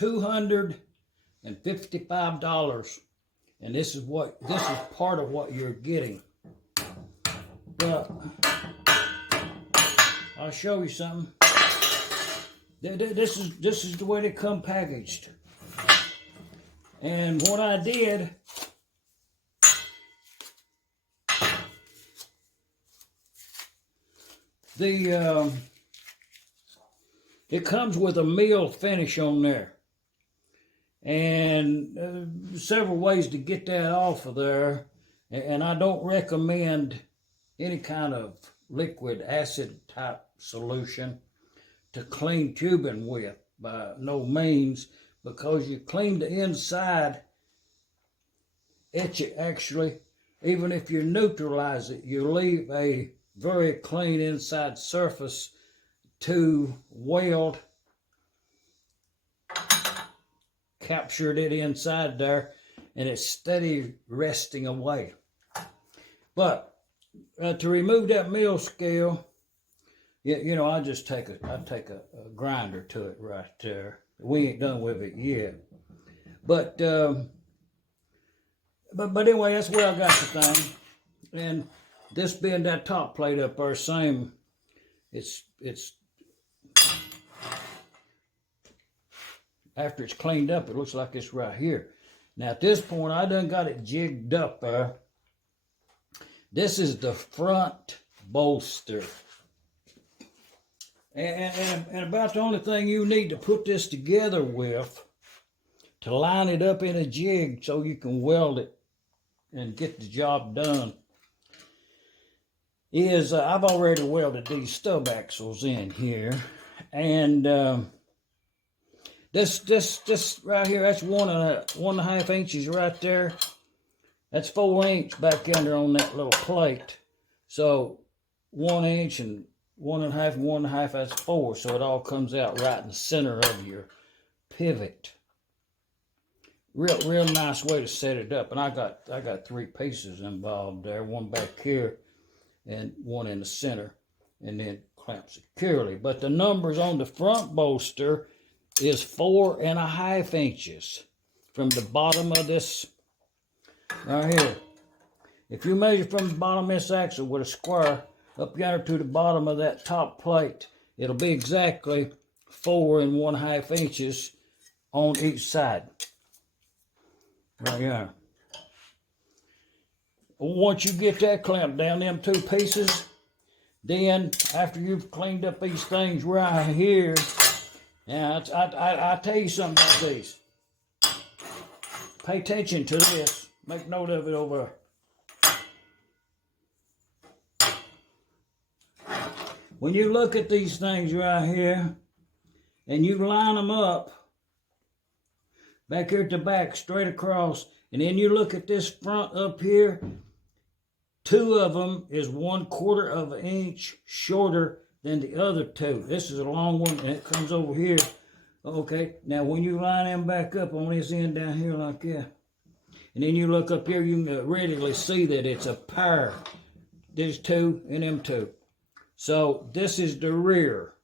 $255, and this is part of what you're getting. But I'll show you something. This is the way they come packaged. And what I did, it comes with a mill finish on there, and several ways to get that off of there. And I don't recommend any kind of liquid acid type solution to clean tubing with, by no means, because you clean the inside, etch it actually, even if you neutralize it, you leave a very clean inside surface to weld. Captured it inside there, and it's steady resting away. But to remove that mill scale, you know, I take a grinder to it right there. We ain't done with it yet. But anyway, that's where I got the thing. And this being that top plate up there, same. It's after it's cleaned up, it looks like it's right here. Now at this point, I done got it jigged up there. This is the front bolster. And about the only thing you need to put this together with to line it up in a jig so you can weld it and get the job done is I've already welded these stub axles in here. And this right here, that's 1.5 inches right there. That's 4 inches back under on that little plate. So 1 inch and 1.5 and 1.5, that's 4. So it all comes out right in the center of your pivot. Real nice way to set it up. And I got 3 pieces involved there. One back here and one in the center, and then clamped securely. But the numbers on the front bolster is 4.5 inches from the bottom of this right here. If you measure from the bottom of this axle with a square up yonder to the bottom of that top plate, it'll be exactly 4.5 inches on each side. Right here. Once you get that clamped down, them 2 pieces, then after you've cleaned up these things right here, now I tell you something about these. Pay attention to this. Make note of it over there. When you look at these things right here, and you line them up, back here at the back, straight across, and then you look at this front up here, 2 of them is 1/4 of an inch shorter than the other 2. This is a long one, and it comes over here. Okay, now when you line them back up on this end down here like that, and then you look up here, you can readily see that it's a pair. There's 2 and them 2. So this is the rear.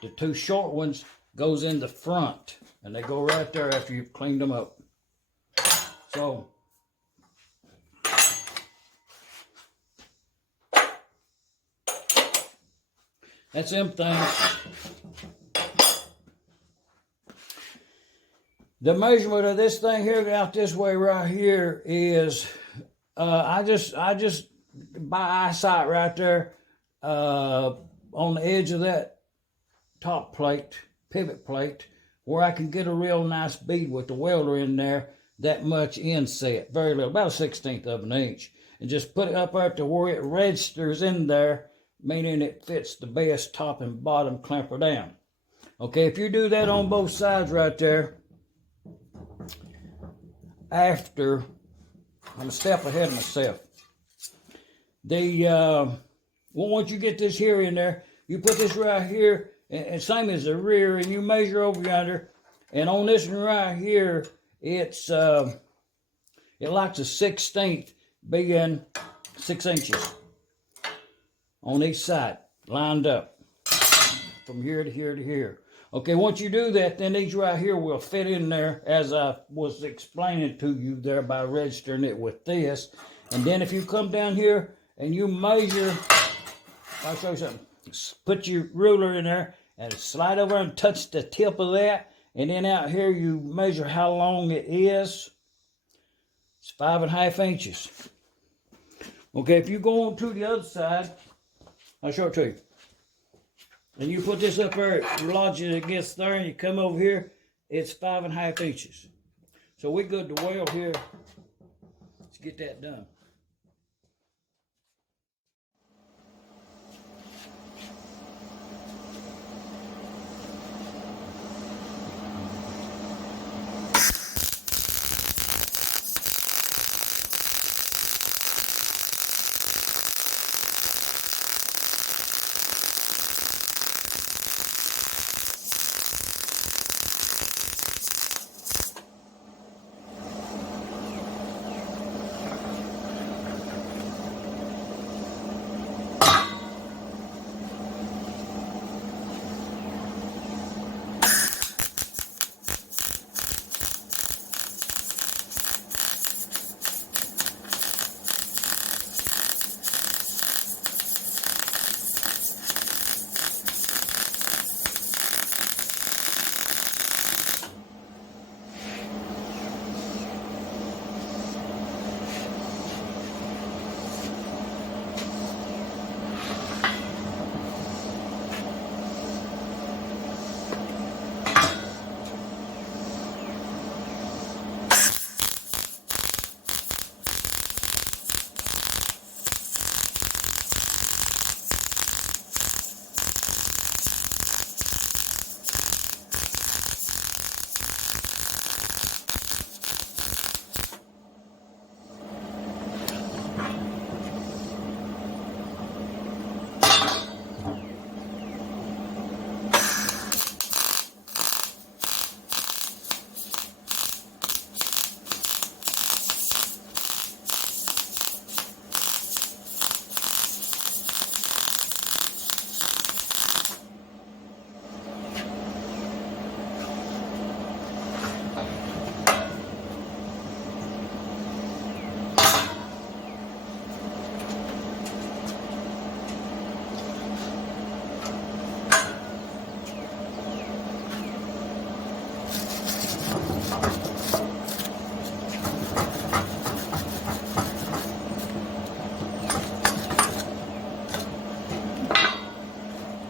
The 2 short ones goes in the front, and they go right there after you've cleaned them up. So that's them things. The measurement of this thing here out this way right here is I just by eyesight right there on the edge of that top plate, pivot plate, where I can get a real nice bead with the welder in there, that much inset, very little, about 1/16 of an inch, and just put it up there to where it registers in there, meaning it fits the best top and bottom clamper down. Okay, if you do that on both sides right there, after, I'm a step ahead of myself. Once you get this here in there, you put this right here, and same as the rear, and you measure over yonder, and on this one right here, it's it likes a 1/16 being 6 inches on each side, lined up from here to here to here. Okay, once you do that, then these right here will fit in there as I was explaining to you there by registering it with this. And then if you come down here and you measure, I'll show you something. Put your ruler in there and slide over and touch the tip of that. And then out here you measure how long it is. It's 5.5 inches. Okay, if you go on to the other side, I'll show it to you. And you put this up there, it lodges against there, and you come over here, it's 5.5 inches. So we're good to weld here. Let's get that done.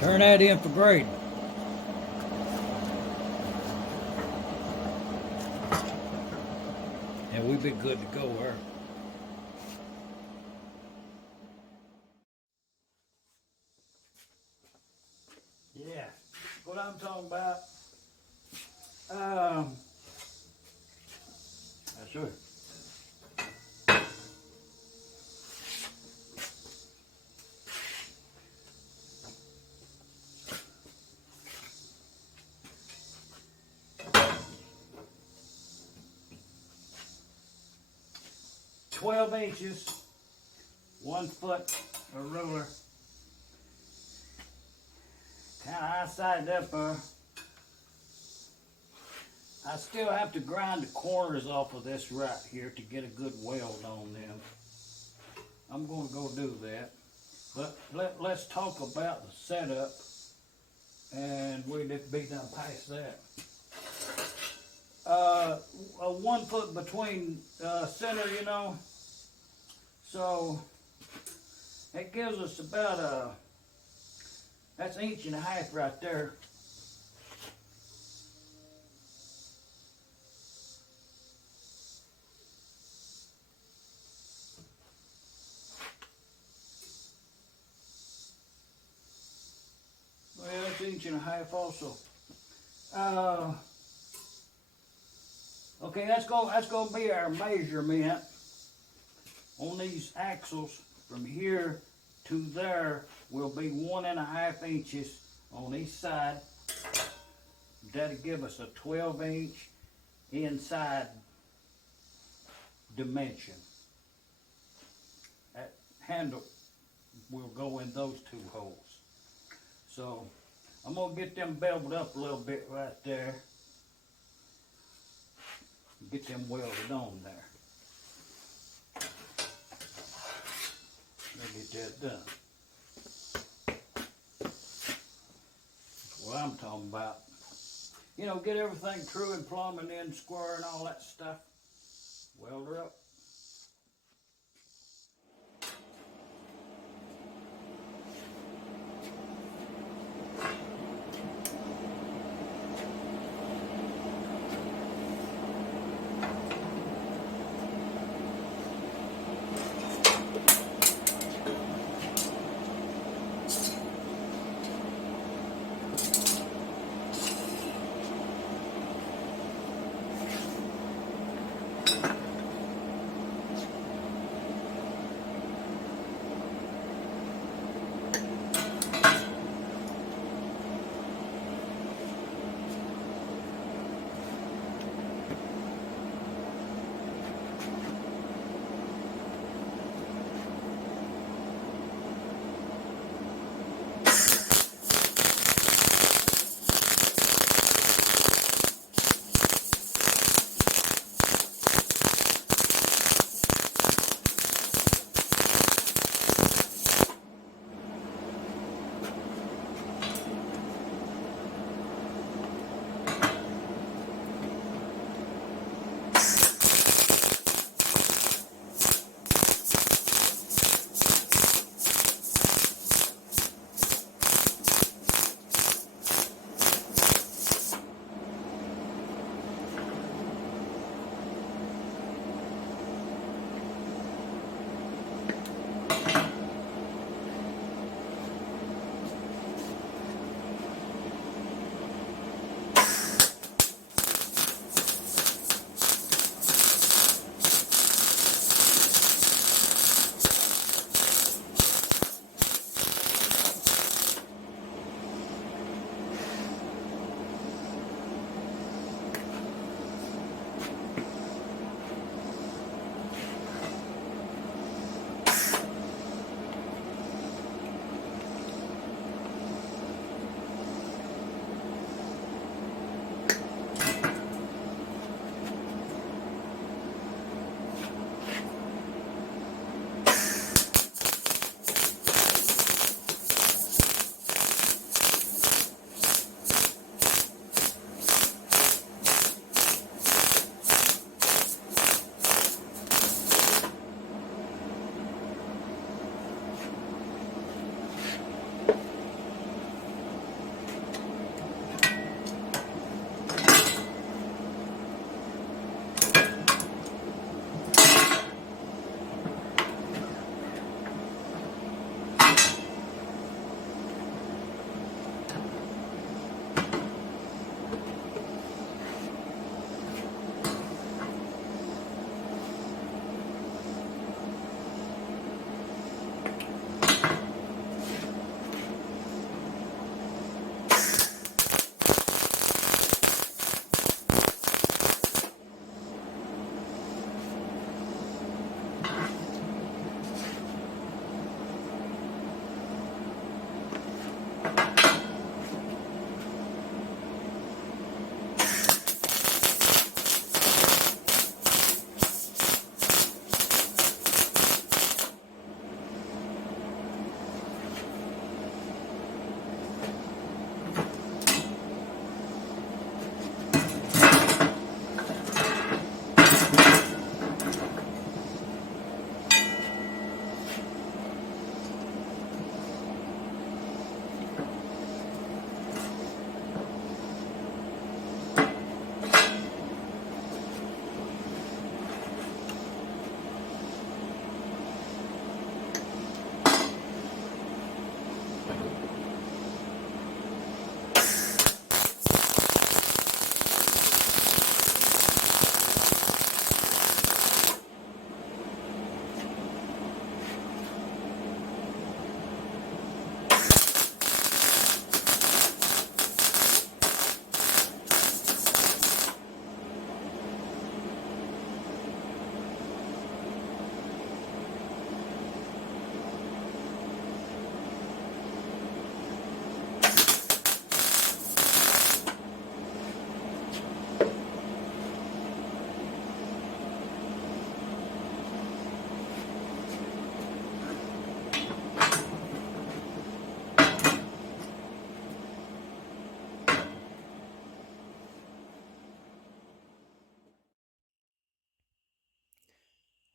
Turn that in for grading. And we'll be good to go there. Yeah, what I'm talking about. That's right. 12 inches, 1 foot of ruler. Kind of high-sided up there. I still have to grind the corners off of this right here to get a good weld on them. I'm going to go do that. But let's talk about the setup, and we'll be done past that. A 1 foot between center, you know. So it gives us about that's 1.5 inches right there. Well, that's 1.5 inches also. Okay, that's gonna be our measurement on these axles from here to there will be 1.5 inches on each side. That'll give us a 12-inch inside dimension. handle will go in those two holes. So I'm gonna get them beveled up a little bit right there. Get them welded on there. Let me get that done. That's what I'm talking about. You know, get everything true and plumb and then square and all that stuff. Weld her up.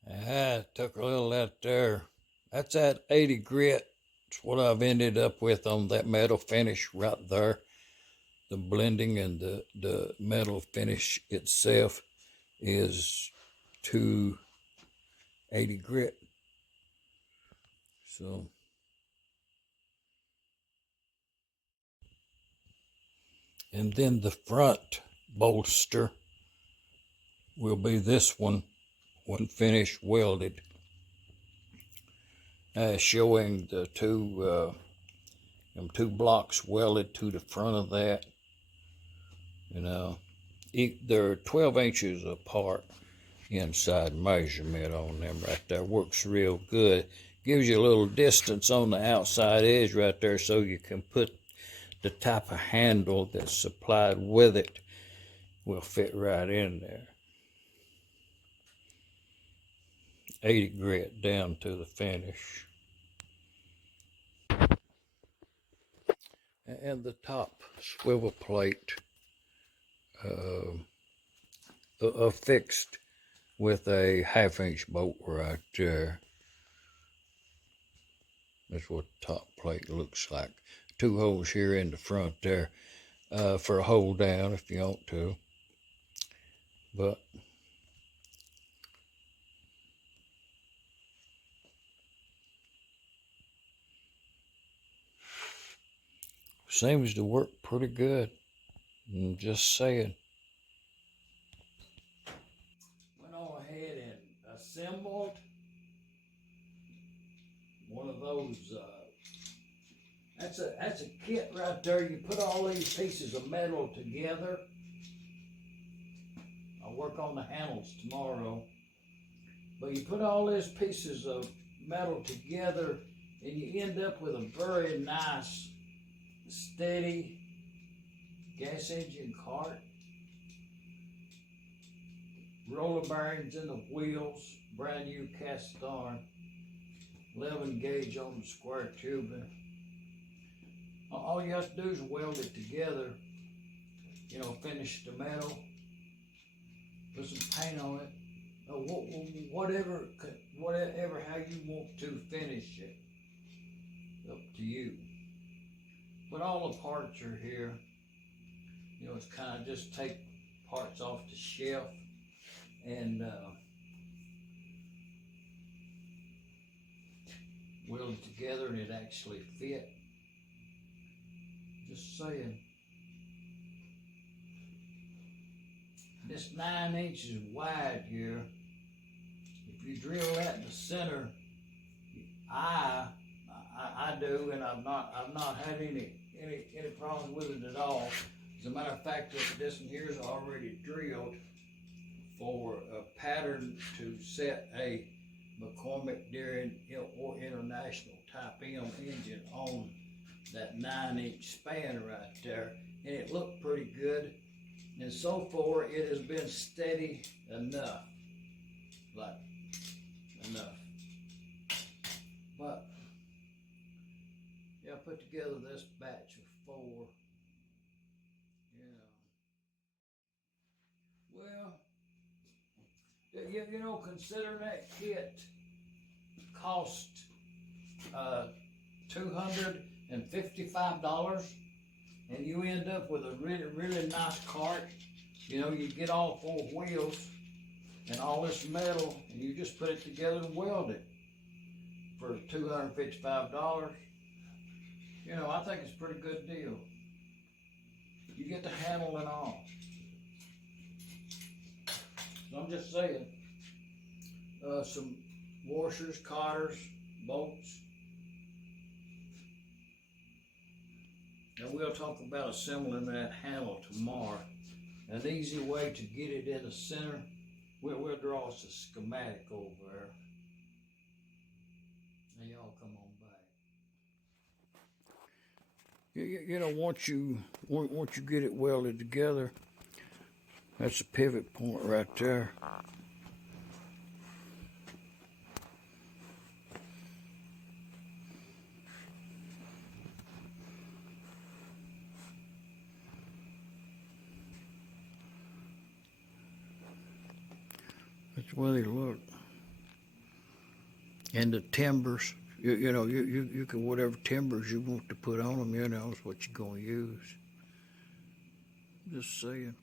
I took a little out there. That's at 80 grit. It's what I've ended up with on that metal finish right there. The blending and the metal finish itself is 280 grit. So and then the front bolster will be this one when finished welded, showing the two blocks welded to the front of that. You know, they're 12 inches apart inside measurement on them right there. Works real good. Gives you a little distance on the outside edge right there so you can put the type of handle that's supplied with it will fit right in there. 80 grit down to the finish. And the top swivel plate affixed with a 1/2 inch bolt right there. That's what the top plate looks like. 2 holes here in the front there for a hold down if you want to. But seems to work pretty good. I'm just saying. Went on ahead and assembled one of those. That's a kit right there. You put all these pieces of metal together. I'll work on the handles tomorrow. But you put all these pieces of metal together and you end up with a very nice, steady gas engine cart. Roller bearings in the wheels, brand new cast iron, 11 gauge on the square tubing. All you have to do is weld it together, you know, finish the metal, put some paint on it, whatever how you want to finish it, up to you. But all the parts are here. You know, it's kind of just take parts off the shelf and weld it together and it actually fit. Just saying. This 9 inches wide here, if you drill that in the center, I do, and I've not had any problems with it at all. As a matter of fact, this one here is already drilled for a pattern to set a McCormick Deere or International Type M engine on that 9-inch span right there, and it looked pretty good. And so far, it has been steady enough, like enough. But yeah, I put together this batch of 4. Well, you know, considering that kit cost $255, and you end up with a really nice cart. You know, you get all 4 wheels and all this metal, and you just put it together and weld it for $255. You know, I think it's a pretty good deal. You get the handle and all. So I'm just saying, some washers, cotters, bolts. And we'll talk about assembling that handle tomorrow. An easy way to get it in the center, we'll draw us a schematic over there. And y'all come on back. You know, once you get it welded together, that's a pivot point right there. That's where they look. And the timbers, you know, you can, whatever timbers you want to put on them, you know, is what you're going to use. Just saying.